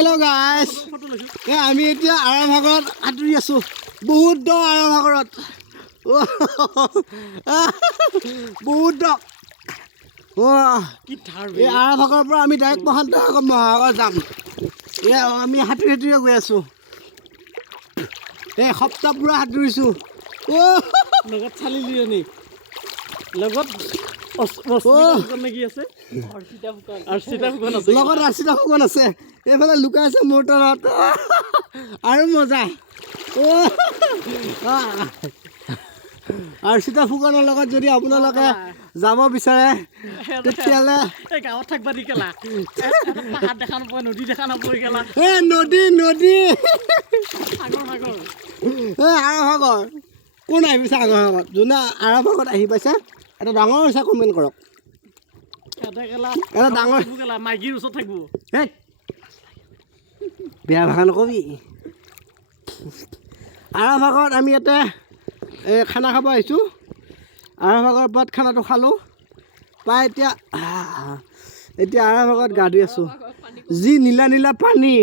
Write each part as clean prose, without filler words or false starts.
hello' গাইছ আমি এতিয়া আৰভাগৰত সাঁতুৰি আছোঁ বহুত দ আৰভাগৰত বহুত দ এই আৰভাগৰৰ পৰা আমি ডাইৰেক্ট মহাসাগৰ যাম আমি সাঁতুৰি সাঁতুৰিয়ে গৈ আছোঁ এই সপ্তাহ পূৰা সাঁতুৰিছোঁ লগত চালিলিজনী লগত লগত ৰাচিতা ফুকন আছে এইফালে লুকাই আছে মোৰ তলত আৰু মজা অৰ্চিতা ফুকনৰ লগত যদি আপোনালোকে যাব বিচাৰে তেতিয়াহ'লে গাঁৱত থাকিবা দি কেলা পাহাৰ দেখা নাপায় নদী দেখা নাপায় কেলা নদী নদী সাগৰ সাগৰ আৰভাগৰ কোন আহি পাইছে আৰভাগত যোনে আৰভাগত আহি পাইছে এটা ডাঙৰ হৈছে কমেণ্ট কৰক এটা ডাঙৰ মাইকীৰ ওচৰত থাকিব হেই বেয়া ভাষা নকবি আৰভাগত আমি ইয়াতে খানা খাব আহিছোঁ আৰভাগৰ ওপৰত খানাটো খালোঁ পাই এতিয়া আৰভাগত গা ধুই আছোঁ যি নীলা নীলা পানী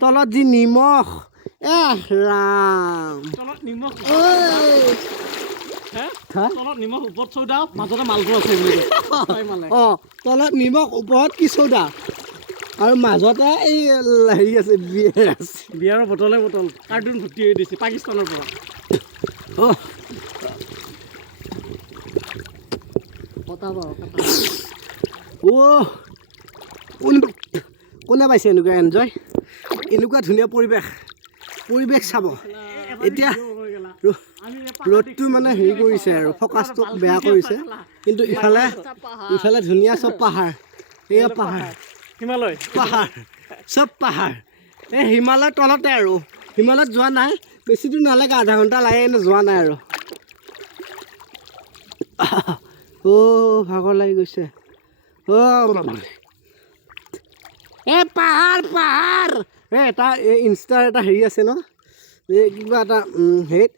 তলত যি নিমখ ৰাম তলত নিমখ তলত নিমখ ওপৰত চৌদা মাজতে মালটো আছে অঁ তলত নিমখ ওপৰত কি চৌদা আৰু মাজতে এই হেৰি আছে বিয়াৰৰ বটল কাৰ্টুন ভৰ্তি হৈ দিছে পাকিস্তানৰ পৰা কোনে পাইছে এনেকুৱা এনজয় এনেকুৱা ধুনীয়া পৰিৱেশ চাব এতিয়া ৰ'দটো মানে হেৰি কৰিছে আৰু ফ'কাছটো বেয়া কৰিছে কিন্তু ইফালে ধুনীয়া চব পাহাৰ এয়া পাহাৰ হিমালয় পাহাৰ চব পাহাৰ এই হিমালয়ৰ তলতে আৰু হিমালয়ত যোৱা নাই বেছি দূৰ নালাগে আধা ঘণ্টা লাগে কিন্তু যোৱা নাই আৰু ভাগৰ লাগি গৈছে পাহাৰ এটা ইনষ্টাৰ এটা হেৰি আছে ন এই কিবা এটা হেৰিত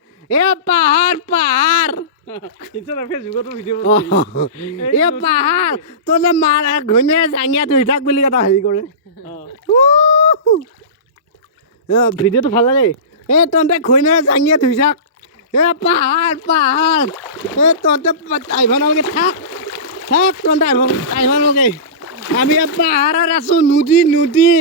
পাহাৰ তহঁতে মাৰ ঘৈণীয়ে জাঙিয়া ধুই থাক বুলি এটা হেৰি কৰে ভিডিঅ'টো ভাল লাগে তহঁতে ঘৈণীয়ে জাঙিয়া ধুই থাক পাহাৰ তহঁতে আহিব নালাগে থাক তহঁতে আহিব নালাগে আমি পাহাৰত আছোঁ নদী নদী